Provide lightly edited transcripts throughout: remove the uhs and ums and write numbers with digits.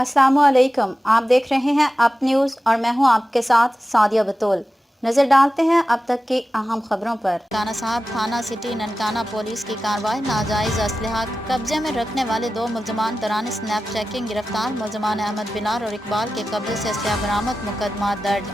अस्सलामुअलैकुम, आप देख रहे हैं अप न्यूज़ और मैं हूं आपके साथ सादिया बतौल। नजर डालते हैं अब तक की अहम खबरों पर। ननकाना साहब थाना सिटी ननकाना पुलिस की कार्रवाई। नाजायज असलहा कब्जे में रखने वाले 2 मुलजमान दौरान स्नैप चेकिंग गिरफ्तार। मुलजमान अहमद बिलाल और इकबाल के कब्जे से असलहा बरामद। मुकदमा दर्ज।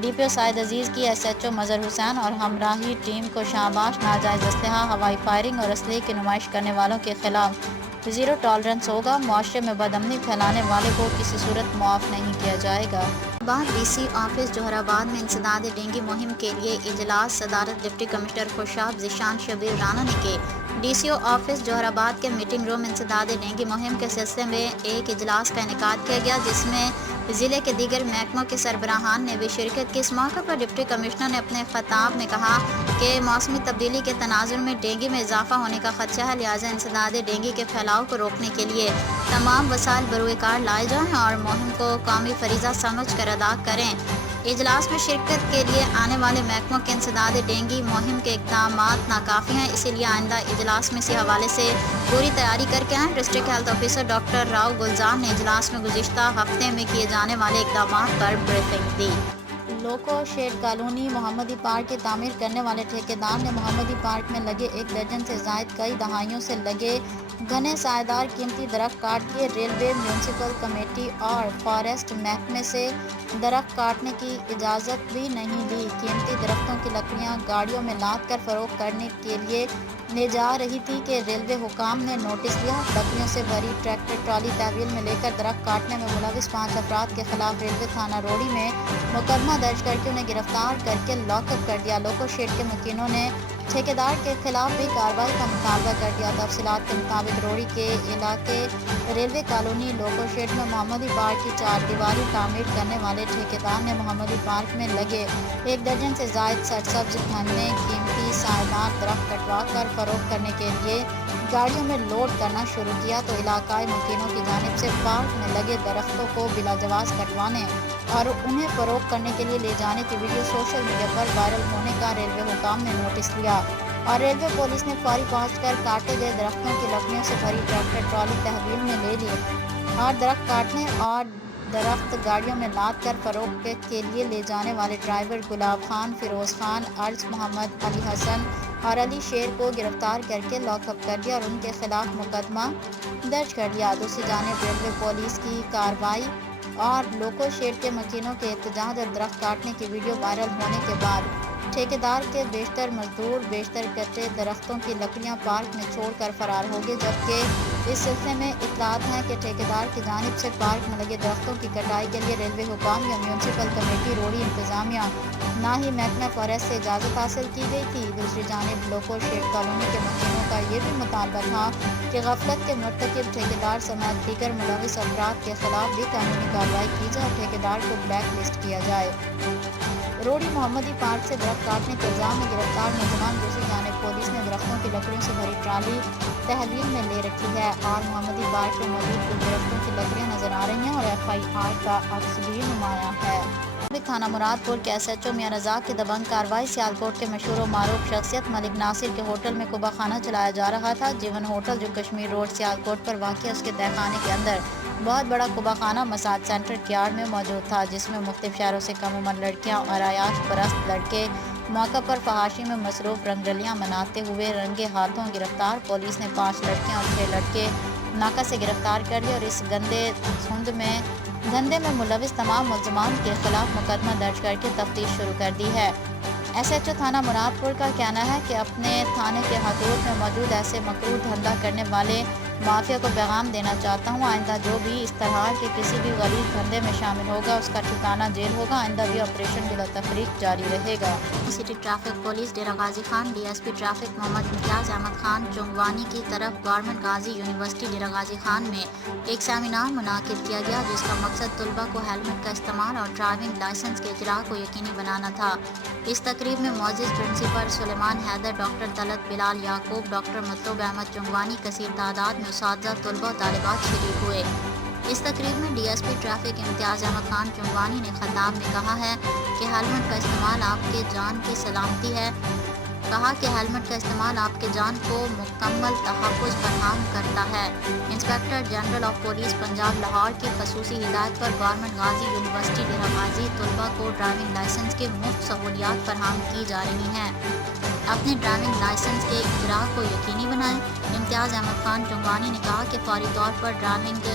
DPO साइद अजीज की SHO मजहर हुसैन और हमराही टीम को शाबाश। नाजायज असलहा, हवाई फायरिंग और असलहे की नुमाइश करने वालों के खिलाफ ज़ीरो टॉलरेंस होगा। मुआशरे में बदअमनी फैलाने वाले को किसी सूरत मुआफ़ नहीं किया जाएगा। बाद DC ऑफिस जोहराबाद में इंसदाद डेंगू मुहिम के लिए इजलास। सदारत डिप्टी कमिश्नर खुशाब ज़ीशान शबीर राना ने की। DCO ऑफिस जोहराबाद के मीटिंग रूम इंसदाद डेंगू मुहिम के सिलसिले में एक इजलास का इनेकाद किया गया, जिसमें ज़िले के दीगर महकमों के सरबराहान ने भी शिरकत की। इस मौके पर डिप्टी कमिश्नर ने अपने खिताब में कहा कि मौसमी तब्दीली के तनाजुर में डेंगू में इजाफा होने का खदशा है, लिहाजा इंसदाद डेंगू के फैलाव को रोकने के लिए तमाम वसाइल बरूए कार लाए जाएं और मुहिम को कौमी फरीज़ा समझ कर अदा करें। इजलास में शिरकत के लिए आने वाले महकमों के इंसदाद डेंगू मुहिम के इक़दामात नाकाफ़ी हैं, इसीलिए आइंदा इजलास में इसी हवाले से पूरी तैयारी करके आएँ। District health officer doctor Rao Gulzar ने इजलास में गुज़िश्ता हफ्ते में किए जाने वाले इक़दामात पर ब्रीफिंग दी। लोको शेड कॉलोनी मोहम्मदी पार्क की तामीर करने वाले ठेकेदार ने मोहम्मदी पार्क में लगे 1 दर्जन से ज़ायद कई दहाइयों से लगे घने सायेदार कीमती दरख्त काट दिए। रेलवे, म्यूनसिपल कमेटी और फॉरेस्ट महकमे से दरख्त काटने की इजाज़त भी नहीं ली। कीमती दरख्तों की लकड़ियाँ गाड़ियों में लाद कर फ़रोख्त करने के लिए ले जा रही थी कि रेलवे हुकाम ने नोटिस दिया। लकड़ियों से भरी ट्रैक्टर ट्रॉली तहवील में लेकर दरख्त काटने में मुलविस 5 अफराद के खिलाफ रेलवे थाना रोड़ी में मुकदमा दर्ज करके उन्हें गिरफ्तार करके लॉकअप कर दिया। लोको शेड के मुकीनों ने ठेकेदार के खिलाफ भी कार्रवाई का मुतालबा कर दिया। तफसीलात के मुताबिक रोड़ी के इलाके रेलवे कॉलोनी लोको शेड में मोहम्मदी पार्क की 4 दीवारी तामीर करने वाले ठेकेदार ने मोहम्मदी पार्क में लगे 1 दर्जन से ज़ायद सरसब्ज घने कीमती सायेदार दरख्त कटवा कर फरोख्त करने के लिए गाड़ियों में लोड करना शुरू किया, तो इलाकाई मुकीनों की जानिब से पार्क में लगे दरख्तों को बिलाजवाज़ कटवाने और उन्हें फरोख्त करने के लिए ले जाने की वीडियो सोशल मीडिया पर वायरल होने का रेलवे हुकाम ने नोटिस लिया और रेलवे पुलिस ने फौरी पहुंचकर काटे गए दरख्तों की लकड़ियों से भरी ट्रैक्टर ट्रॉली तहवील में ले ली और दरख्त काटने और दरख्त गाड़ियों में लाद कर फरोख्त के लिए ले जाने वाले ड्राइवर गुलाब खान, फिरोज़ खान, अर्ज मोहम्मद, अली हसन और अली शेर को गिरफ्तार करके लॉकअप कर दिया और उनके खिलाफ मुकदमा दर्ज कर लिया। दूसरी जानिब रेलवे पुलिस की कार्रवाई और लोको शेड के मकीनों के एहतजाज और दरख्त काटने की वीडियो वायरल होने के बाद ठेकेदार के बेशतर मजदूर बेशतर कटे दरख्तों की लकड़ियां पार्क में छोड़कर फरार हो गए, जबकि इस सिलसिले में इत्तलात हैं कि ठेकेदार की जानिब से पार्क में लगे दरख्तों की कटाई के लिए रेलवे हुकाम या म्यूनसिपल कमेटी रोड़ी इंतजामिया ना ही महकमा फॉरेस्ट से इजाज़त हासिल की गई थी। दूसरी जानिब लोको शेड कॉलोनी के मकीनों का ये भी मुतालबा था कि गफलत के मुर्तकिब ठेकेदार समेत दीगर मुलविस अफराद के खिलाफ भी कानूनी कार्रवाई की जाए और ठेकेदार को ब्लैक लिस्ट किया जाए। रोड़ी मोहम्मदी पार्क से दरख्त काटने के इल्ज़ाम में गिरफ्तार नौजवान। दूसरी जानिब पुलिस ने दरख्तों की लकड़ियों से भरी ट्राली तहवील में ले रखी है और मोहम्मदी पार्क में मौजूद कुछ दरख्तों की लकड़ियाँ नजर आ रही हैं और FIR का अक्स भी नुमाया है। थाना मुरादपुर के SHO मियां रज़ाक की दबंग कार्रवाई। सियालकोट के मशहूर व मारूफ शख्सियत मलिक नासिर के होटल में कुबा खाना चलाया जा रहा था। जीवन होटल जो कश्मीर रोड सियालकोट पर वाक़, उसके तहखाने के अंदर बहुत बड़ा कुबा खाना मसाज सेंटर के यार्ड में मौजूद था, जिसमें मुख्तलिफ शहरों से कम उम्र लड़कियाँ और अयाश परस्त लड़के मौका पर फहाशी में मसरूफ़ रंगरलियाँ मनाते हुए रंगे हाथों गिरफ्तार। पुलिस ने 5 लड़कियाँ और 6 लड़के नाका से गिरफ्तार कर लिया और इस धंधे में मुलविस तमाम मुल्ज़मान के खिलाफ मुकदमा दर्ज करके तफ्तीश शुरू कर दी है। SHO थाना मुरादपुर का कहना है कि अपने थाने के हदूद में मौजूद ऐसे मकरूह धंधा करने वाले माफिया को पैगाम देना चाहता हूँ, आइंदा जो भी इस तरह के किसी भी गलीज़ धंधे में शामिल होगा उसका ठिकाना जेल होगा। आइंदा भी ऑपरेशन बिला तफरीक जारी रहेगा। सिटी ट्रैफिक पुलिस डेरा गाजी खान DSP ट्रैफिक मोहम्मद इम्तियाज़ अहमद खान चुंगवानी की तरफ गवर्नमेंट गाजी यूनिवर्सिटी डेरा गाजी खान में एक सेमिनार मुनाकिद किया गया, जिसका मकसद तलबा को हेलमेट का इस्तेमाल और ड्राइविंग लाइसेंस के इजरा को यकीनी बनाना था। इस तकरीब में मौजूद प्रिंसिपल सुलेमान हैदर, डॉक्टर तलत बिलाल याकूब, डॉक्टर मतलूब अहमद चुंगवानी कसीर तादाद में उस्ताद, तलबा और तालिबात शरीक हुए। इस तकरीब में DSP ट्रैफिक इम्तियाज़ अहमद खान चुंगवानी ने खिताब में कहा है कि हेलमेट का इस्तेमाल आपके जान की सलामती है کہا کہ ہیلمٹ کا استعمال آپ کے جان کو مکمل تحفظ فراہم کرتا ہے۔ Inspector general of police Punjab Lahore کی خصوصی ہدایت پر گورنمنٹ غازی یونیورسٹی ڈیرہ غازی طلباء کو ڈرائیونگ لائسنس کے مفت سہولیات فراہم کی جا رہی ہیں۔ اپنے ڈرائیونگ لائسنس کے اجراء کو یقینی بنائیں۔ امتیاز احمد خان چنگوانی نے کہا کہ فوری طور پر ڈرائیونگ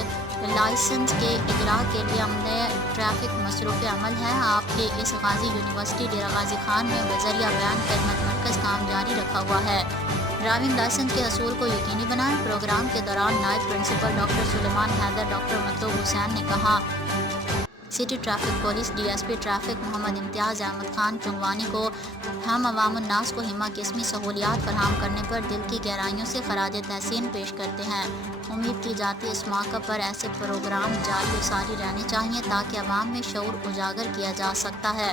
لائسنس کے اجراء کے لیے عملے ٹریفک مصروف عمل ہے۔ آپ کے اس غازی یونیورسٹی ڈیرہ غازی خان میں بذریعہ بیان خدمت مرکز کام جاری رکھا ہوا ہے۔ ڈرائیونگ لائسنس کے حصول کو یقینی بنائیں۔ پروگرام کے دوران نائب principal doctor Sulaiman Haider, doctor Matloob Hussain نے کہا city traffic police D S P traffic Muhammad Imtiaz Ahmad Khan Changwani کو ہم عوام الناس کو ہمہ قسمی سہولیات فراہم کرنے پر دل کی گہرائیوں سے خراج تحسین پیش کرتے ہیں۔ امید کی جاتی ہے اس موقع پر ایسے پروگرام جاری و ساری رہنے چاہیے تاکہ عوام میں شعور اجاگر کیا جا سکتا ہے۔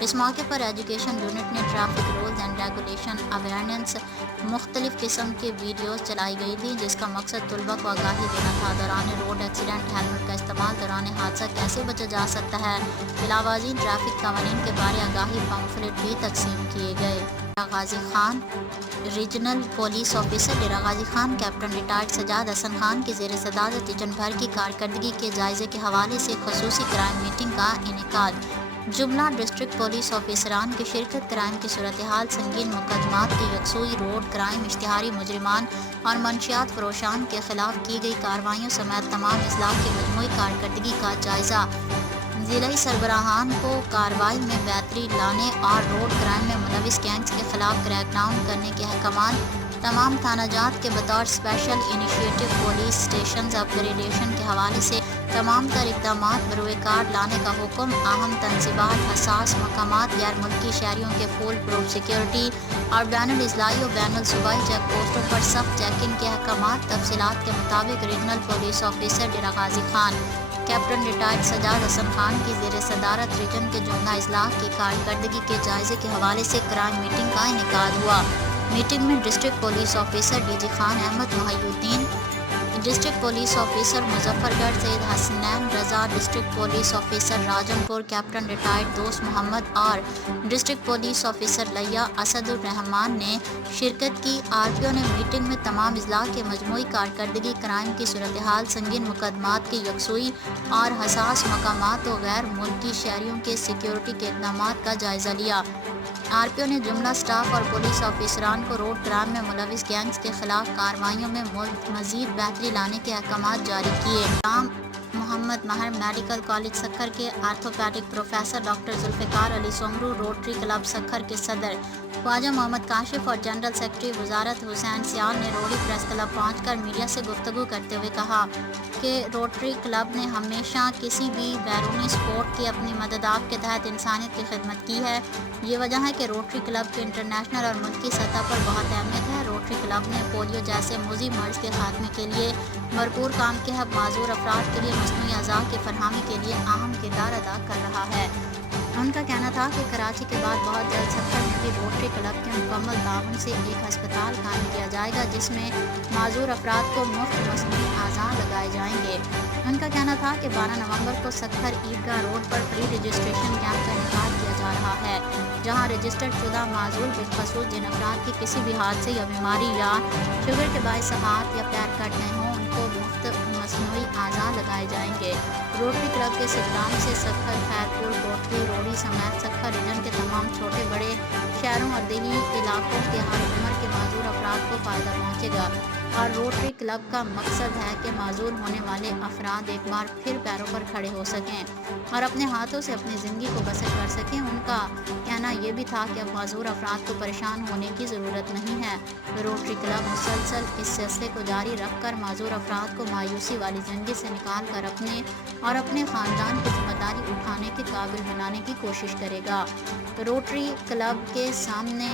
اس موقع پر ایجوکیشن یونٹ نے traffic rules and regulation awareness مختلف قسم کی ویڈیوز چلائی گئی تھی جس کا مقصد طلباء کو آگاہی دینا تھا۔ دوران روڈ ایکسیڈنٹ ہیلمٹ کا استعمال دوران حادثہ کیسے بچا جا سکتا ہے۔ علاوہ ازیں ٹریفک قوانین کے بارے آگاہی پمفلٹ بھی تقسیم کیے گئے۔ Dera Ghazi Khan regional police officer Dera Ghazi Khan captain retired Sajjad حسن خان کی زیر صدارت ریجن بھر کی کارکردگی کے جائزے کے حوالے سے خصوصی کرائم میٹنگ کا انعقاد۔ جملہ ڈسٹرکٹ پولیس آفیسران کی شرکت کرائم کی صورتحال، سنگین مقدمات کی یکسوئی، روڈ کرائم، اشتہاری مجرمان اور منشیات فروشان کے خلاف کی گئی کارروائیوں سمیت تمام اضلاع کی مجموعی کارکردگی کا جائزہ۔ ضلعی سربراہان کو کارروائی میں بہتری لانے اور روڈ کرائم میں ملوث گینگز کے خلاف کریک ڈاؤن کرنے کے احکامات۔ تمام تھانہ جات کے بطور اسپیشل انیشیٹو پولیس اسٹیشنز اپ گریڈیشن کے حوالے سے تمام تر اقدامات بروئے کار لانے کا حکم۔ اہم تنصیبات، حساس مقامات، غیر ملکی شہریوں کے فول پروف سیکیورٹی اور بین الاضلاعی و بین الصوبائی چیک پوسٹوں پر سخت چیکنگ کے احکامات۔ تفصیلات کے مطابق regional police officer Dera Ghazi Khan captain retired Sajjad حسن خان کی زیر صدارت ریجن کے جملہ اضلاع کی کارکردگی کے جائزے کے حوالے سے کرائم میٹنگ کا انعقاد ہوا۔ میٹنگ میں district police officer D G Khan Ahmad Mohiuddin, district police officer Muzaffargarh Syed Hasnain Raza, district police officer Rajanpur captain retired دوست محمد اور ڈسٹرکٹ پولیس آفیسر لیا اسد الرحمان نے شرکت کی۔ آر پی او نے میٹنگ میں تمام اضلاع کے مجموعی کارکردگی، کرائم کی صورتحال، سنگین مقدمات کی یکسوئی اور حساس مقامات و غیر ملکی شہریوں کے سیکیورٹی کے اقدامات کا جائزہ لیا۔ آر پی او نے جملہ اسٹاف اور پولیس آفیسران کو روڈ کرائم میں ملوث گینگز کے خلاف کارروائیوں میں مزید بہتری لانے کے احکامات جاری کیے۔ رام محمد مہر میڈیکل کالج سکھر کے آرتھوپیڈک پروفیسر ڈاکٹر ذوالفقار علی سومرو، روٹری کلب سکھر کے صدر خواجہ محمد کاشف اور جنرل سیکرٹری وزارت حسین سیال نے روڑی پریس کلب پہنچ کر میڈیا سے گفتگو کرتے ہوئے کہا کہ روٹری کلب نے ہمیشہ کسی بھی بیرونی سپورٹ کی اپنی مدداب کے تحت انسانیت کی خدمت کی ہے۔ یہ وجہ ہے کہ روٹری کلب کے انٹرنیشنل اور ملکی سطح پر بہت اہمیت ہے۔ روٹری کلب نے پولیو جیسے موذی مرض کے خاتمے کے لیے بھرپور کام کیا ہے، معذور افراد کے لیے مصنوعی اعضاء کی فراہمی کے لیے اہم کردار ادا کر رہا ہے۔ ان کا کہنا تھا کہ کراچی کے بعد بہت جلد سکھر میں بھی روٹری کلب کے مکمل تعاون سے ایک ہسپتال قائم کیا جائے گا جس میں معذور افراد کو مفت مصنوعی اعضاء لگائے جائیں گے۔ ان کا کہنا تھا کہ 12 نومبر کو سکھر عیدگاہ روڈ پر پری رجسٹریشن کیمپ کا انعقاد کیا جا رہا ہے جہاں رجسٹرڈ شدہ معذور بالخصوص جن افراد کی کسی بھی حادثے یا بیماری یا شوگر کے باعث ہاتھ یا پیر کٹ گئے ہوں ان کو مفت مصنوعی اعضاء لگائے جائیں گے۔ روٹری کلب کے اقدام سے سکھر، خیرپور، کوٹلی، روڑی سمیت سکھر ریجن کے تمام چھوٹے بڑے شہروں اور دیہی علاقوں کے ہر عمر کے معذور افراد کو فائدہ پہنچے گا اور روٹری کلب کا مقصد ہے کہ معذور ہونے والے افراد ایک بار پھر پیروں پر کھڑے ہو سکیں اور اپنے ہاتھوں سے اپنی زندگی کو بسر کر سکیں۔ ان کا کہنا یہ بھی تھا کہ اب معذور افراد کو پریشان ہونے کی ضرورت نہیں ہے۔ روٹری کلب مسلسل اس سلسلے کو جاری رکھ کر معذور افراد کو مایوسی والی زندگی سے نکال کر اپنے خاندان کی ذمہ داری اٹھانے کے قابل بنانے کی کوشش کرے گا۔ روٹری کلب کے سامنے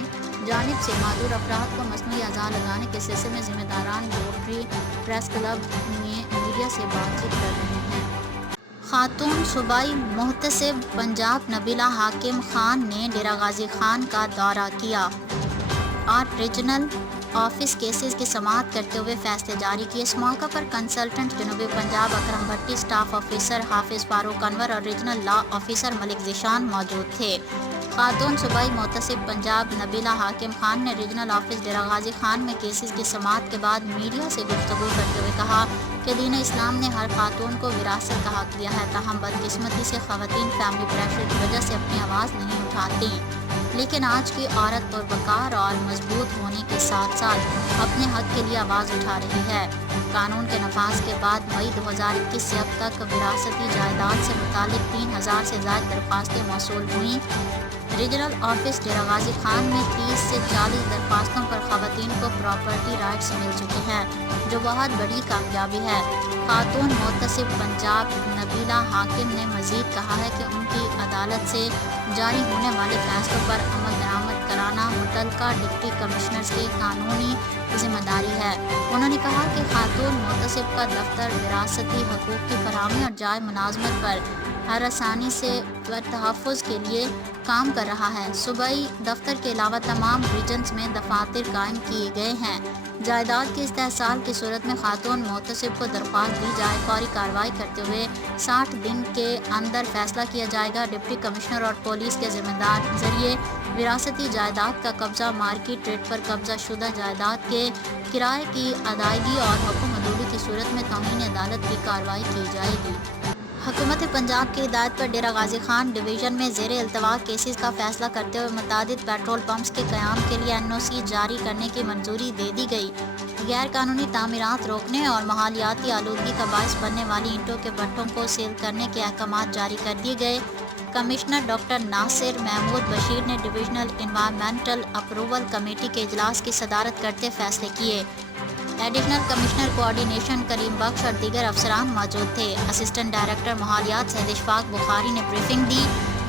جانب سے معذور افراد کو مصنوعی اعضاء لگانے کے سلسلے میں ذمہ داران روٹری پریس کلب میں میڈیا سے بات چیت کر رہے ہیں۔ خاتون صوبائی محتسب پنجاب نبیلہ حاکم خان نے ڈیرہ غازی خان کا دورہ کیا اور ریجنل آفس کیسز کی سماعت کرتے ہوئے فیصلے جاری کیے۔ اس موقع پر کنسلٹنٹ جنوبی پنجاب اکرم بھٹی، اسٹاف آفیسر حافظ فاروق انور اور ریجنل لا آفیسر ملک ذیشان موجود تھے۔ खातून सूबाई मोहतसिब पंजाब नबीला हाकिम खान ने रीजनल ऑफिस डेरा गाजी खान में केसेस की समाअत के बाद मीडिया से गुफ्तगू करते हुए कहा कि दीन इस्लाम ने हर खातून को विरासत का हक दिया है। ताहम बदकिस्मती से ख़वातीन फैमिली प्रेशर की वजह से अपनी आवाज़ नहीं उठाती, लेकिन आज की औरत पुरवकार और मजबूत होने के साथ साथ अपने हक के लिए आवाज़ उठा रही है। कानून के नफाज के बाद मई 2021 से अब तक विरासती जायदाद से मुतालिक 3000 से ज़्यादा दरख्वास्तें मौसूल हुई। रीजनल ऑफिस डेरा गाजी खान में 30 से 40 दरख्वास्तों पर ख़वातीन को प्रॉपर्टी राइट्स मिल चुके हैं, जो बहुत बड़ी कामयाबी है। खातून मोहतसिब पंजाब नबीला हाकिम ने मज़ीद कहा है कि उनकी अदालत से जारी होने वाले फैसलों पर अमल दरामद कराना मुतल्लिका डिप्टी कमिश्नर्स की कानूनी जिम्मेदारी है। उन्होंने कहा कि खातून मोहतसिब का दफ्तर विरासती हकूक़ की फराहमी और जाय मुलाजमत पर हर आसानी से तहफ़्फ़ुज़ के लिए काम कर रहा है। सूबाई दफ्तर के अलावा तमाम रीजन्स में दफातर कायम किए गए हैं। जायदाद के इस्तेहसाल की सूरत में खातून मोहतसिब को दरख्वास्त दी जाए, फौरी कार्रवाई करते हुए 60 दिन के अंदर फैसला किया जाएगा। डिप्टी कमिश्नर और पुलिस के जिम्मेदार जरिए विरासती जायदाद का कब्जा, मार्केट रेट पर कब्जा शुदा जायदाद के किराए की अदायगी और हुक्म अदूली की सूरत में तौहीन अदालत की कार्रवाई की जाएगी। हुकूमत पंजाब की हिदायत पर डेरा गाजी खान डिवीज़न में ज़ेरे इल्तवा केसेस का फैसला करते हुए मुतादिद पेट्रोल पंप्स के क़याम के लिए NOC जारी करने की मंजूरी दे दी गई। गैर कानूनी तामीरात रोकने और माहौलियाती आलूदगी का बायस बनने वाली ईंटों के भट्टों को सील करने के अहकामात जारी कर दिए गए। कमिश्नर डॉक्टर नासिर महमूद बशीर ने डिविजनल इन्वायरमेंटल अप्रूवल कमेटी के इजलास की सदारत करते फैसले किए। एडिशनल कमिश्नर कोऑर्डिनेशन करीम बख्श और दीगर अफसरान मौजूद थे। असिस्टेंट डायरेक्टर माहौलियात सैयद इशफाक बुखारी ने ब्रीफिंग दी।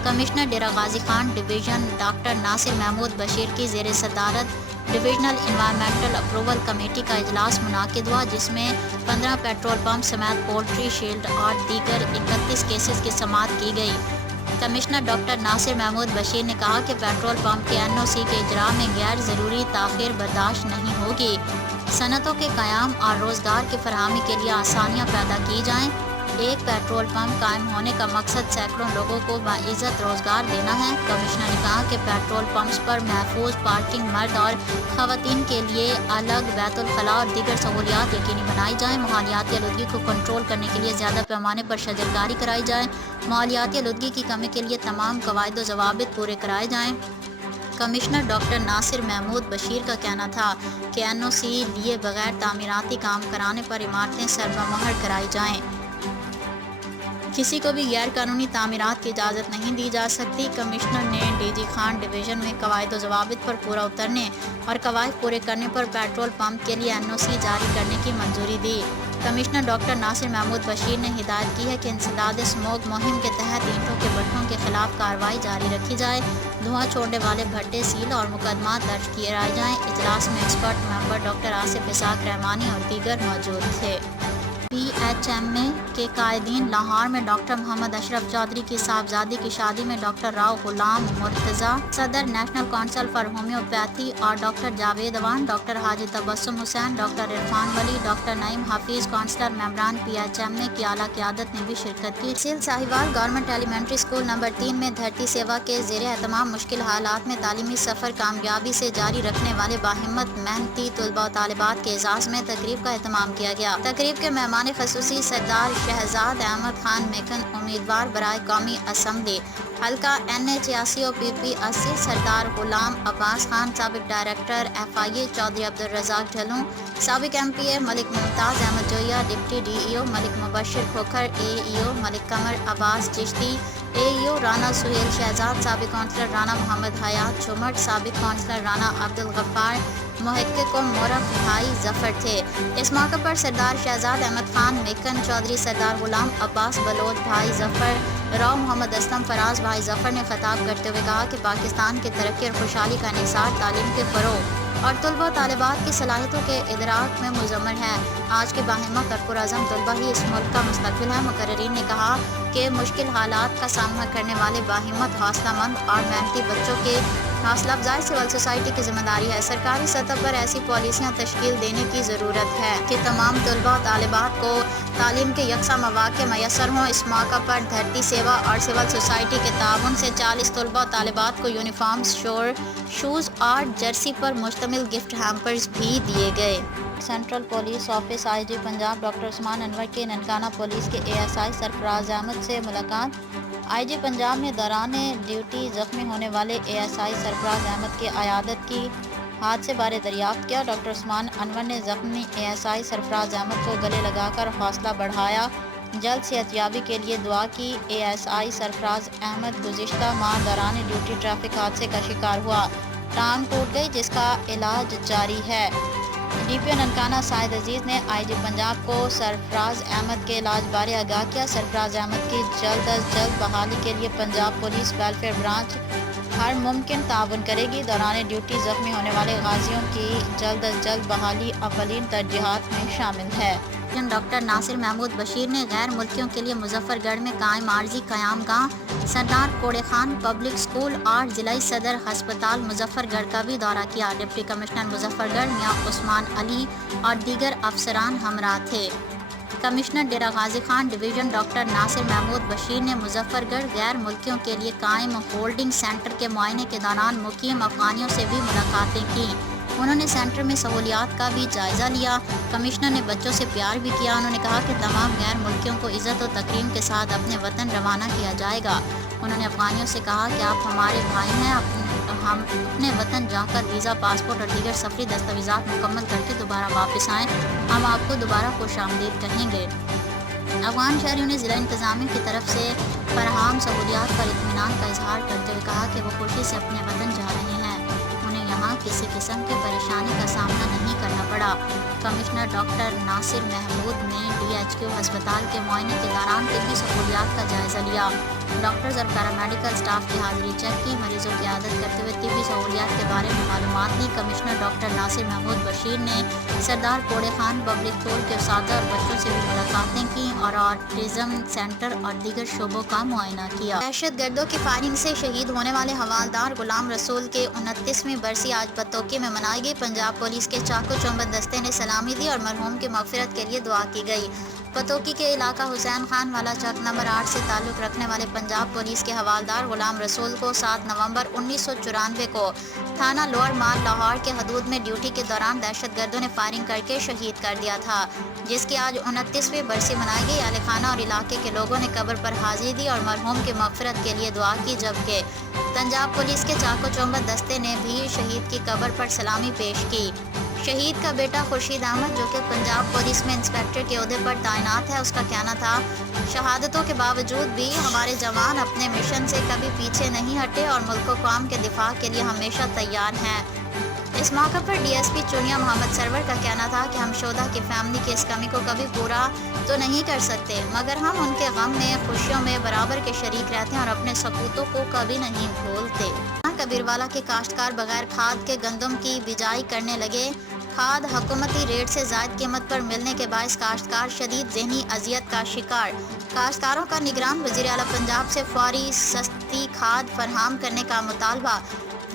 कमिश्नर डेरा गाजी खान डिवीज़न डॉक्टर नासिर महमूद बशीर की ज़ेर सदारत डिविजनल इन्वायरमेंटल अप्रूवल कमेटी का इजलास मुनाकिद हुआ, जिसमें 15 पेट्रोल पंप समेत पोल्ट्री शील्ड और दीगर 31 केसेस की समाअत की गई। कमिश्नर डॉक्टर नासिर महमूद बशीर ने कहा कि पेट्रोल पंप के NOC के इजरा में गैर ज़रूरी ताख़ीर बर्दाश्त नहीं होगी। सनतों के क़याम और रोज़गार की फरहमी के लिए आसानियाँ पैदा की जाएँ। एक पेट्रोल पंप कायम होने का मकसद सैकड़ों लोगों को बाइज़्ज़त रोज़गार देना है। कमिश्नर ने कहा कि पेट्रोल पंप्स पर महफूज पार्किंग, मर्द और ख़वातीन के लिए अलग बैतुल खला और दीगर सहूलियात यकीनी बनाई जाएँ। माहौलियाती आलूदगी को कंट्रोल करने के लिए ज़्यादा पैमाने पर शजरकारी कराई जाए। माहौलियाती आलूदगी की कमी के लिए तमाम कवायद व ज़वाबित पूरे कराए जाएँ। कमिश्नर डॉक्टर नासिर महमूद बशीर का कहना था कि NOC लिए बगैर तामीराती काम कराने पर इमारतें सरबमहर कराई जाएँ। किसी को भी गैर कानूनी तामीरात की इजाज़त नहीं दी जा सकती। कमिश्नर ने DG खान डिवीज़न में कवायद व ज़वाबित पर पूरा उतरने और कवायद पूरे करने पर पेट्रोल पंप के लिए NOC जारी करने की मंजूरी दी। कमिश्नर डॉक्टर नासिर महमूद बशीर ने हिदायत की है कि इंसदाद स्मोक मुहिम के तहत ईंटों के भट्टों के खिलाफ कार्रवाई जारी रखी जाए। धुआं छोड़ने वाले भट्टे सील और मुकदमा दर्ज किए जाएँ। इजलास में expert member doctor Asif Isaq Rahmani और दीगर मौजूद थे। PHMA के कायदीन लाहौर में डॉक्टर मोहम्मद अशरफ चौधरी की साहबजादी की शादी में डॉक्टर राव गुलाम मुर्तज़ा, सदर नेशनल काउंसिल फॉर होम्योपैथी और doctor Javed Awan, doctor Haji Tabassum Hussain, doctor Irfan Wali, doctor Naeem Hafiz, councillor मेंबरान PHMA की आला क़यादत ने भी शिरकत की। तहसील Sahiwal government elementary school number 3 में धरती सेवा के ज़ेरे एहतमाम मुश्किल हालात में तालीमी सफ़र कामयाबी से जारी रखने वाले बाहिम्मत मेहनती तलबा व तालिबात के एजाज़ में तकरीब का एहतमाम किया गया। तकरीब के मेहमान ख़ुसूसी सरदार शहजाद अहमद खान मेकन, उम्मीदवार बराए कौमी असम्बली हल्का NH 80 PP 80, सरदार गुलाम अब्बास खान, साबिक डायरेक्टर FIA चौधरी अब्दुल रज़ाक ढलूं, साबिक MPA Malik Mumtaz Ahmad Joya, deputy DEO Malik Mubashir Khokhar, AEO Malik Qamar Abbas Chishti, AEO Rana Suhail Shahzad, साबिक काउंसलर राना मोहम्मद हयात चुमट, साबिक काउंसलर राना अब्दुल गफ्फार, मुहक्किक मोरफ भाई जफ़र थे। इस मौके पर सरदार शहजाद अहमद खान मेकन चौधरी, सरदार गुलाम अब्बास बलोच भाई जफ़र, राव मोहम्मद असलम फराज भाई जफ़र ने खिताब करते हुए कहा कि पाकिस्तान की तरक्की और खुशहाली का निसार तालीम के फ़रोग़ और तलबा तालिबात की सलाहियतों के इदराक में मुज़म्मर है। आज के बाहिम्मत और पुरअज़म तलबा ही इस मुल्क का मुस्तक़बिल है। मुकर्रिरीन ने कहा कि मुश्किल हालात का सामना करने वाले बाहिम्मत, हौसलामंद और मेहनती बच्चों के حوصلہ افزائی سول سوسائٹی کی ذمہ داری ہے۔ سرکاری سطح پر ایسی پالیسیاں تشکیل دینے کی ضرورت ہے کہ تمام طلباء و طالبات کو تعلیم کے یکساں مواقع میسر ہوں۔ اس موقع پر دھرتی سیوا اور سول سوسائٹی کے تعاون سے 40 طلباء و طالبات کو یونیفارم، شوز اور جرسی پر مشتمل گفٹ ہیمپرز بھی دیے گئے۔ Central police office I G Punjab doctor Usman Anwar کی ننکانہ پولیس کے ASI سرفراز احمد سے ملاقات۔ آئی جی پنجاب نے دوران ڈیوٹی زخمی ہونے والے ASI سرفراز احمد کی عیادت کی حادثے بارے دریافت کیا۔ ڈاکٹر عثمان انور نے زخمی ASI سرفراز احمد کو گلے لگا کر حوصلہ بڑھایا، جلد صحت یابی کے لیے دعا کی۔ ASI سرفراز احمد گزشتہ ماہ دوران ڈیوٹی ٹریفک حادثے کا شکار ہوا، ٹانگ ٹوٹ گئی جس کا علاج جاری ہے۔ DPO ننکانہ سعید عزیز نے آئی جی پنجاب کو سرفراز احمد کے علاج بارے آگاہ کیا۔ سرفراز احمد کی جلد از جلد بحالی کے لیے پنجاب پولیس ویلفیئر برانچ ہر ممکن تعاون کرے گی۔ دوران ڈیوٹی زخمی ہونے والے غازیوں کی جلد از جلد بحالی اولین ترجیحات میں شامل ہے۔ ڈاکٹر ناصر محمود بشیر نے غیر ملکیوں کے لیے مظفر گڑھ میں قائم عارضی قیام گاہ، سردار کوڑے خان پبلک اسکول اور ضلعی صدر ہسپتال مظفر گڑھ کا بھی دورہ کیا۔ ڈپٹی کمشنر مظفر گڑھ میاں عثمان علی اور دیگر افسران ہمراہ تھے۔ Commissioner Dera Ghazi Khan division doctor ناصر محمود بشیر نے مظفر گڑھ غیر ملکیوں کے لیے قائم ہولڈنگ سینٹر کے معائنے کے دوران مقیم افغانیوں سے بھی ملاقاتیں کیں۔ انہوں نے سینٹر میں سہولیات کا بھی جائزہ لیا۔ کمشنر نے بچوں سے پیار بھی کیا۔ انہوں نے کہا کہ تمام غیر ملکیوں کو عزت و تکریم کے ساتھ اپنے وطن روانہ کیا جائے گا۔ انہوں نے افغانیوں سے کہا کہ آپ ہمارے بھائی ہیں، ہم اپنے وطن جا کر ویزا، پاسپورٹ اور دیگر سفری دستاویزات مکمل کر کے دوبارہ واپس آئیں، ہم آپ کو دوبارہ خوش آمدید کہیں گے۔ افغان شہریوں نے ضلع انتظامیہ کی طرف سے فراہم سہولیات پر اطمینان کا اظہار کرتے ہوئے کہا کہ وہ خوشی سے اپنے وطن جا رہے ہیں، انہیں یہاں کسی قسم کی پریشانی کا سامنا نہیں کرنا پڑا۔ کمشنر ڈاکٹر ناصر محمود نے DHQ ہسپتال کے معائنے کے دوران طبی سہولیات کا جائزہ لیا۔ ڈاکٹرز اور پیرامیڈیکل اسٹاف کی حاضری چیک کی۔ مریضوں کی عیادت کرتے ہوئے طبی سہولیات کے بارے میں معلومات لی۔ کمشنر ڈاکٹر ناصر محمود بشیر نے سردار کوڑے خان پبلک اسکول کے اساتذہ اور بچوں سے بھی ملاقاتیں کیں اور آٹزم سینٹر اور دیگر شعبوں کا معائنہ کیا۔ دہشت گردوں کی فائرنگ سے شہید ہونے والے حوالدار غلام رسول کے 29ویں برسی آج پتوکی میں منائی گئی۔ پنجاب پولیس کے چاقو چوبند دستے نے سلامی دی اور مرحوم کی مغفرت کے لیے دعا کی گئی۔ پتوکی کے علاقہ حسین خان والا چک نمبر 8 سے تعلق رکھنے والے پنجاب پولیس کے حوالدار غلام رسول کو 7 نومبر 1994 کو تھانہ لوئر مال لاہور کے حدود میں ڈیوٹی کے دوران دہشت گردوں نے فائرنگ کر کے شہید کر دیا تھا، جس کی آج 29ویں برسی منائی گئی۔ اہل خانہ اور علاقے کے لوگوں نے قبر پر حاضری دی اور مرحوم کی مغفرت کے لیے دعا کی، جبکہ پنجاب پولیس کے چاقو چوبند دستے نے بھی شہید کی قبر پر سلامی پیش کی۔ شہید کا بیٹا خورشید احمد، جو کہ پنجاب پولیس میں انسپکٹر کے عہدے پر تعینات ہے، اس کا کہنا تھا، شہادتوں کے باوجود بھی ہمارے جوان اپنے مشن سے کبھی پیچھے نہیں ہٹے اور ملک و قوم کے دفاع کے لیے ہمیشہ تیار ہیں۔ اس موقع پر DSP چونیا محمد سرور کا کہنا تھا کہ ہم شہداء کی فیملی کی اس کمی کو کبھی پورا تو نہیں کر سکتے، مگر ہم ان کے غم میں، خوشیوں میں برابر کے شریک رہتے ہیں اور اپنے سپوتوں کو کبھی نہیں بھولتے۔ کبیروالا کے کاشتکار بغیر کھاد کے گندم کی بجائی کرنے لگے۔ کھاد حکومتی ریٹ سے زائد قیمت پر ملنے کے باعث کاشتکار شدید ذہنی اذیت کا شکار۔ کاشتکاروں کا نگران وزیر اعلیٰ پنجاب سے فوری سستی کھاد فراہم کرنے کا مطالبہ۔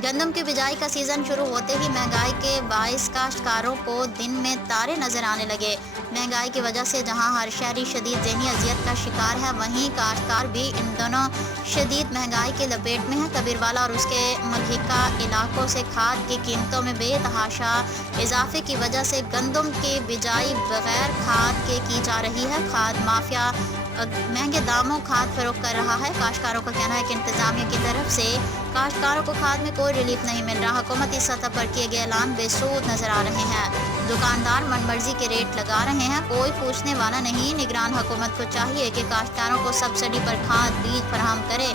گندم کی بجائی کا سیزن شروع ہوتے ہی مہنگائی کے باعث کاشتکاروں کو دن میں تارے نظر آنے لگے۔ مہنگائی کی وجہ سے جہاں ہر شہری شدید ذہنی اذیت کا شکار ہے، وہیں کاشتکار بھی ان دونوں شدید مہنگائی کی لپیٹ میں ہے۔ کبیروالا اور اس کے ملحقہ علاقوں سے کھاد کی قیمتوں میں بے تحاشا اضافے کی وجہ سے گندم کی بجائی بغیر کھاد کے کی جا رہی ہے۔ کھاد مافیا مہنگے داموں کھاد فروخت کر رہا ہے۔ کاشتکاروں کا کہنا ہے کہ انتظامیہ کی طرف سے کاشتکاروں کو کھاد میں کوئی ریلیف نہیں مل رہا۔ حکومتی سطح پر کیے گئے اعلان بے سود نظر آ رہے ہیں۔ دکاندار من مرضی کے ریٹ لگا رہے ہیں، کوئی پوچھنے والا نہیں۔ نگران حکومت کو چاہیے کہ کاشتکاروں کو سبسڈی پر کھاد بیج فراہم کرے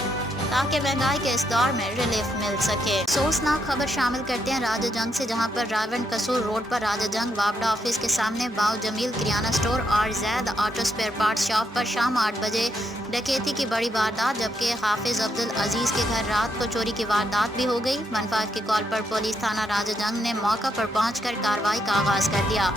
تاکہ مہنگائی کے اس دور میں ریلیف مل سکے۔ افسوسناک خبر شامل کرتے ہیں راجہ جنگ سے، جہاں پر راون قصور روڈ پر راجہ جنگ وابڈا آفس کے سامنے باؤ جمیل کریانہ اسٹور اور زید آٹو اسپیئر پارٹس شاپ پر شام 8 بجے ڈکیتی کی بڑی واردات، جبکہ حافظ عبدالعزیز کے گھر رات کو چوری کی واردات بھی ہو گئی۔ 15 کی کال پر پولیس تھانہ راجہ جنگ نے موقع پر پہنچ کر کارروائی کا آغاز کر دیا۔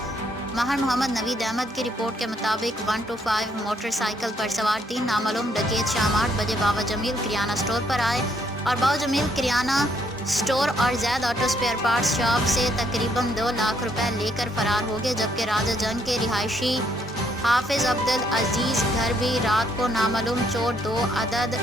ماہر محمد نوید احمد کی رپورٹ کے مطابق 125 موٹر سائیکل پر سوار 3 نامعلوم ڈکیت شام 8 بجے باوا جمیل کریانہ اسٹور پر آئے اور باوا جمیل کریانہ स्टोर और Zaid auto spare parts shop से तकरीबन 2 लाख रुपए लेकर फरार हो गए, जबकि राजा जंग के रिहायशी हाफिज अब्दुल अजीज घर भी रात को नामालूम चोर 2 अदद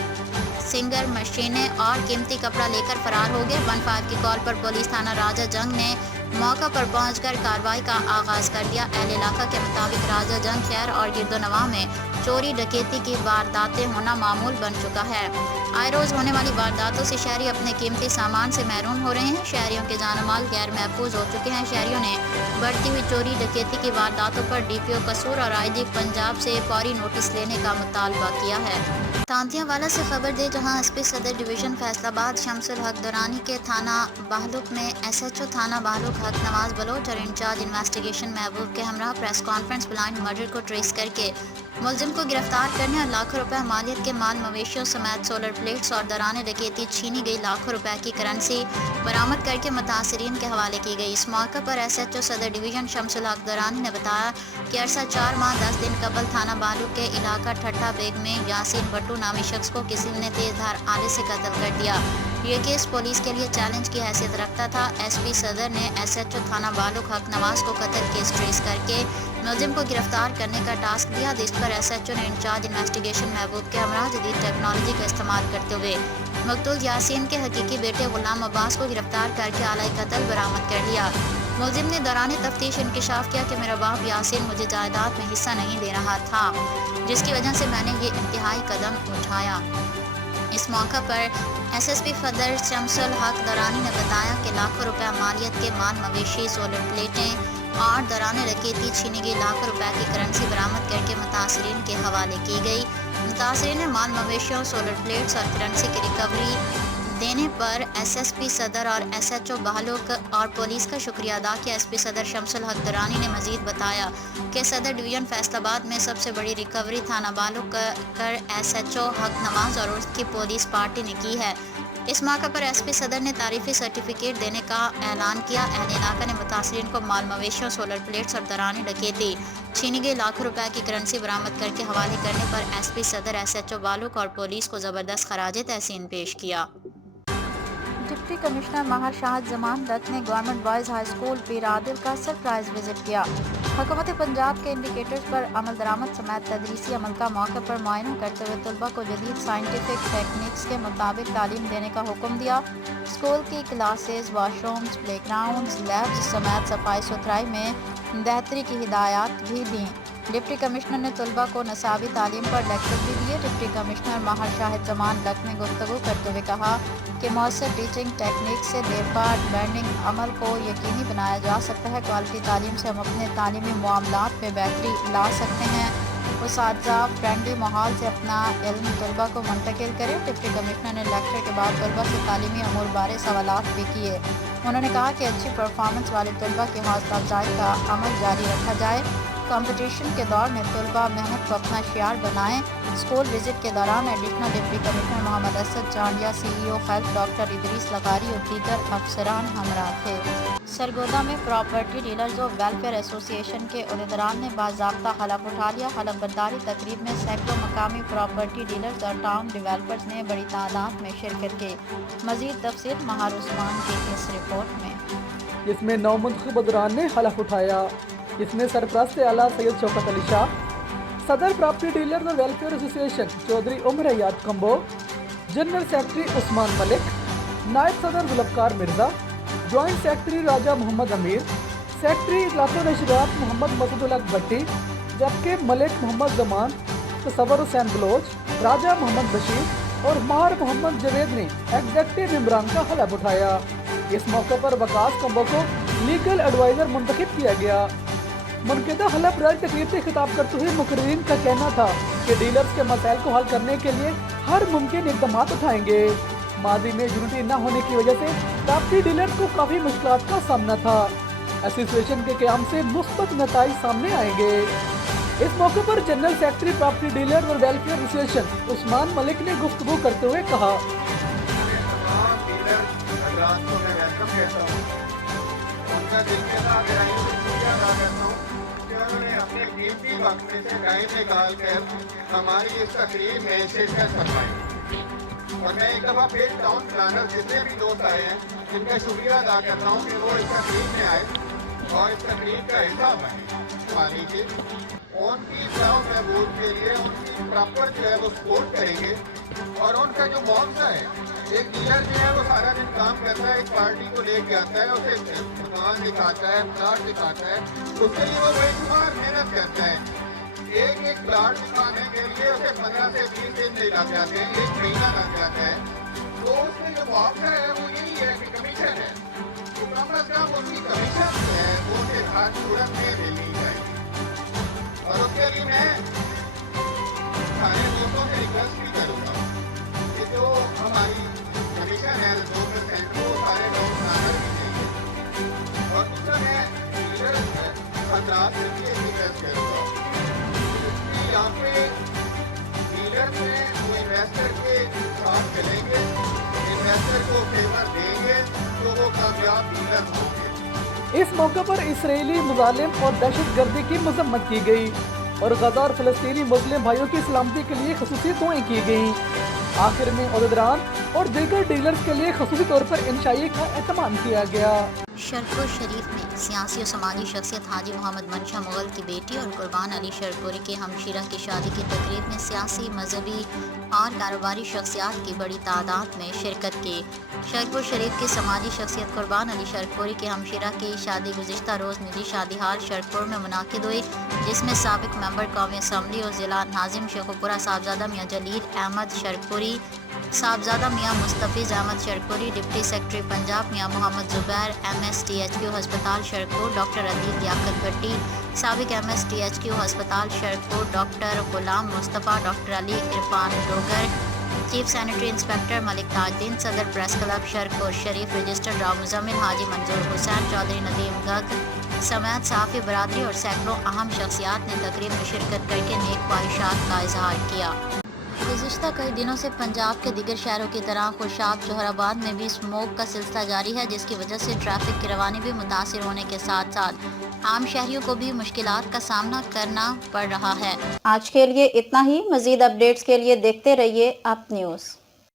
सिंगर मशीनें और कीमती कपड़ा लेकर फरार हो गए। 15 की कॉल पर पुलिस थाना राजा जंग ने मौका पर पहुंचकर कार्रवाई का आगाज कर दिया। अहल इलाका के मुताबिक राजा जंग शहर और गिरदोनवा में चोरी डकैती की वारदातें होना मामूल बन चुका है। आए रोज होने वाली वारदातों से शहरी अपने कीमती सामान से महरूम हो रहे हैं। शहरियों के जान माल गैर महफूज हो चुके हैं। शहरियों ने बढ़ती हुई चोरी डकैती की वारदातों पर DPO कसूर और IG पंजाब से फौरी नोटिस लेने का मुतालबा किया है। तांतियावाला से खबर दे, जहां SP सदर डिवीजन फैसलाबाद शमसुल हक दुरानी के थाना बाहलुक में SHO थाना बाहलुक हक नवाज बलोच और इंचार्ज इन्वेस्टिगेशन महबूब के हमरा प्रेस कॉन्फ्रेंस ब्लाइंड मर्डर को ट्रेस करके मुलजिम को गिरफ्तार करने और लाखों रुपए मालियत के माल मवेशियों समेत सोलर प्लेट्स और दौरान डकैती छीनी गई लाखों रुपए की करेंसी बरामद करके मुतासरीन के हवाले की गई। इस मौके पर SHO सदर डिवीजन शमसुल हक दुरानी ने बताया कि अरसा 4 माह 10 दिन कबल थाना बालू के इलाका ठट्टा बेग में यासीन भट्टू नामी शख्स को किसी ने तेजधार आले से कत्ल कर दिया। ये केस पुलिस के लिए चैलेंज की हैसियत रखता था। SP सदर ने SHO थाना बालुक हक नवाज को कत्ल केस ट्रेस करके मुलजिम को गिरफ्तार करने का टास्क दिया, जिस पर SHO ने इंचार्ज इन्वेस्टिगेशन महबूब के हमरा जदीद टेक्नोलॉजी का इस्तेमाल करते हुए मकतूल यासीन के हकीकी बेटे गुलाम अब्बास को गिरफ्तार करके आला कत्ल बरामद कर लिया। मुलजिम ने दौरान तफ्तीश इंकशाफ किया कि मेरा बाप यासीन मुझे जायदाद में हिस्सा नहीं दे रहा था, जिसकी वजह से मैंने ये इंतहाई कदम उठाया। इस मौका पर SSP सदर शमसुल हक दुरानी ने बताया कि लाखों रुपए मालियत के माल मवेशी, सोलर प्लेटें और दौरान डकैती छीनी गई लाखों रुपए की करेंसी बरामद करके मुतासरीन के हवाले की गई। मुतासरीन ने माल मवेशियों, सोलर प्लेट्स और करेंसी की रिकवरी देने पर SSP सदर और SHO बाहलुक और पुलिस का शुक्रिया अदा किया। SP सदर शमसुल हक दुरानी ने मजीद बताया कि सदर डिवीजन फैसलाबाद में सबसे बड़ी रिकवरी थाना बालुक कर SHO हक नवाज और उसकी पुलिस पार्टी ने की है। इस मौके पर SP सदर ने तारीफी सर्टिफिकेट देने का ऐलान किया। अहल इलाका ने मुतासरीन को माल मवेशियों, सोलर प्लेट्स और दौरान डकैती छीनी गई लाखों रुपए की करेंसी बरामद करके हवाले करने पर SP सदर SHO बालुक और पुलिस को ज़बरदस्त खराज तहसीन पेश किया। डिप्टी कमिश्नर माहर शाहद जमान दत्त ने गवर्नमेंट बॉयज़ हाई स्कूल पीर आदिल का सरप्राइज विजिट किया। हुकूमत पंजाब के इंडिकेटर्स पर अमल दरामद समेत तदरीसी अमल का मौके पर मुआयना करते हुए तलबा को जदीद साइंटिफिक टेक्निक्स के मुताबिक तालीम देने का हुक्म दिया। स्कूल की classes, washrooms, play grounds, labs समेत सफाई सुथराई में बेहतरी की हिदायत भी दी। डिप्टी कमिश्नर ने तलबा को नसाबी तालीम पर लेक्चर भी दिए। डिप्टी कमिश्नर माहर शाहिद जमान लक ने गुफ्तगू करते हुए कहा कि मौसर टीचिंग टेक्निक से देरपार लर्निंग अमल को यकीनी बनाया जा सकता है। क्वालिटी तालीम से हम अपने तालीमी मामलात में बेहतरी ला सकते हैं। उस्ताज़ा फ्रेंडली माहौल से अपना इल्म तलबा को मुंतकिल करें। डिप्टी कमिश्नर ने लेक्चर के बाद तलबा से तालीमी अमूर बारे सवालात भी किए। उन्होंने कहा कि अच्छी परफॉर्मेंस वाले तलबा की हौसला अफजाई का अमल जारी रखा जाए। कंपटीशन के दौर में तलबा मेहनत को अपना शियार बनाएं। स्कूल विजिट के दौरान additional deputy commissioner Muhammad Asad Chandia, CEO health doctor Idrees Lagari और दीगर अफसरान हमरा थे। सरगोदा में प्रॉपर्टी डीलर्स और वेलफेयर एसोसिएशन के उहदेदारान ने बाज़ाब्ता हलफ उठा लिया। हलफ बर्दारी तकरीब में सैकड़ों मकामी प्रॉपर्टी डीलर्स और टाउन डेवलपर्स ने बड़ी तादाद में शिरकत की। मजीद तफसील महार उस्मान की इस रिपोर्ट में। इसमें 9 मुंतखब उहदेदारान ने हलफ उठाया। इसमें सरपरस्त आला सैयद शौकत अली शाह, सदर प्रॉपर्टी डीलर्स और welfare association Chaudhry Umar Hayat Kamboh, general secretary Usman Malik, नायब सदर Zulfiqar Mirza, joint secretary Raja Muhammad Amir, secretary इतलात नशरियात मोहम्मद मसूद हक भट्टी, जबकि मलिक मोहम्मद जमान, तसव्वुर हुसैन बलोच, राजा मोहम्मद बशीर और माहर मोहम्मद जवेद ने एग्जेक्टिव इमरान का हलफ उठाया। इस मौके पर वकास कंबो को लीगल एडवाइजर मुंतखब किया गया। मुनक़िदा हलफ बर्दारी तकरीब से खिताब करते हुए मुकर्रिरीन का कहना था कि डीलर्स के मसाइल को हल करने के लिए हर मुमकिन इक़दाम उठाएंगे। माजी में यूनिटी न होने की वजह से प्रॉपर्टी डीलर्स को काफ़ी मुश्किलात का सामना था। एसोसिएशन के क़याम से मुस्बत नताइज सामने आएंगे। इस मौके पर जनरल सेक्रेटरी प्रॉपर्टी डीलर्स और वेलफेयर एसोसिएशन उस्मान मलिक ने गुफ्तगू करते हुए कहा, अपने कीमती वक्त में से टाइम निकाल कर हमारी इस तकरीर में शिरकत करवाई اور میں ایک دفعہ پھر ٹاؤن پلانر جتنے بھی دوست آئے ہیں جن کا شکریہ ادا کرتا ہوں کہ وہ اس تقریب میں آئے اور اس تقریب کا حصہ بنے پانی کے ان کی اصلاح و بہبود کے لیے ان کی پراپر جو ہے وہ سپورٹ کریں گے. اور ان کا جو معاوضہ ہے, ایک ڈیلر جو ہے وہ سارا دن کام کرتا ہے, ایک پارٹی کو لے کے آتا ہے, اسے دکان دکھاتا ہے, پلاٹ دکھاتا ہے, اس کے لیے وہ بے شمار محنت کرتا ہے. ایک ایک پلاٹ دکھانے کے لیے اسے 15 سے 20 دن لگ جاتے ہیں, 1 مہینہ لگ جاتا ہے. تو اس میں جو معاوضہ ہے وہ یہی ہے کہ کمیشن ہے, تو کم از کم اس کی کمیشن جو ہے وہ اسے ہر صورت میں دینی چاہیے. اور اس کے لیے میں سارے دوستوں سے ریکویسٹ بھی کروں گا کہ جو ہماری کمیشن ہے 2% وہ سارے لوگ نظر بھی چاہیے. اور دوسرا میں ڈیلر حضرات سے بھی ریکویسٹ کروں گا کہ یہاں پہ ڈیلر میں وہ انویسٹر کے ساتھ چلیں گے, انویسٹر کو فیور دیں گے تو وہ کامیاب ڈیلر ہوں گے. اس موقع پر اسرائیلی مظالم اور دہشت گردی کی مذمت کی گئی اور غزہ اور فلسطینی مسلم بھائیوں کی سلامتی کے لیے خصوصی دعائیں کی گئیں. آخر میں عہدیداران اور دیگر ڈیلرز کے لیے خصوصی طور پر انشائی کا اہتمام کیا گیا. شرپور شریف میں سیاسی و سماجی شخصیت حاجی محمد منشا مغل کی بیٹی اور قربان علی شرپوری کے ہمشیرہ کی شادی کی تقریب میں سیاسی, مذہبی اور کاروباری شخصیات کی بڑی تعداد میں شرکت کی. شرپور شریف کی سماجی شخصیت قربان علی شرپوری کے ہمشیرہ کی شادی گزشتہ روز نجی شادی ہال شرپور میں منعقد ہوئی, جس میں سابق ممبر قومی اسمبلی اور ضلع ناظم شیخوپورہ صاحبزادہ میاں جلیل احمد شرپوری, صاحبزادہ میاں مستفیض احمد شرپوری, ڈپٹی سیکرٹری پنجاب میاں محمد زبیر, MSTHQ ہسپتال شرپور ڈاکٹر عدیل لیاقت بھٹی, سابق MSTHQ ہسپتال Sharaqpur doctor Ghulam Mustafa, doctor Ali Irfan Dogar, chief sanitary inspector Malik Tajuddin, صدر press club Sharaqpur Sharif, registered Rao Muzammil Haji Manzoor Hussain Chaudhry, Nadeem گگ سمیت صحافی برادری اور سینکڑوں اہم شخصیات نے تقریب میں شرکت کر کے نیک خواہشات کا اظہار کیا. گزشتہ کئی دنوں سے پنجاب کے دیگر شہروں کی طرح خوشاب جوہر آباد میں بھی اسموگ کا سلسلہ جاری ہے, جس کی وجہ سے ٹریفک کی روانی بھی متاثر ہونے کے ساتھ ساتھ عام شہریوں کو بھی مشکلات کا سامنا کرنا پڑ رہا ہے. آج کے لیے اتنا ہی. مزید اپڈیٹس کے لیے دیکھتے رہیے اپ نیوز.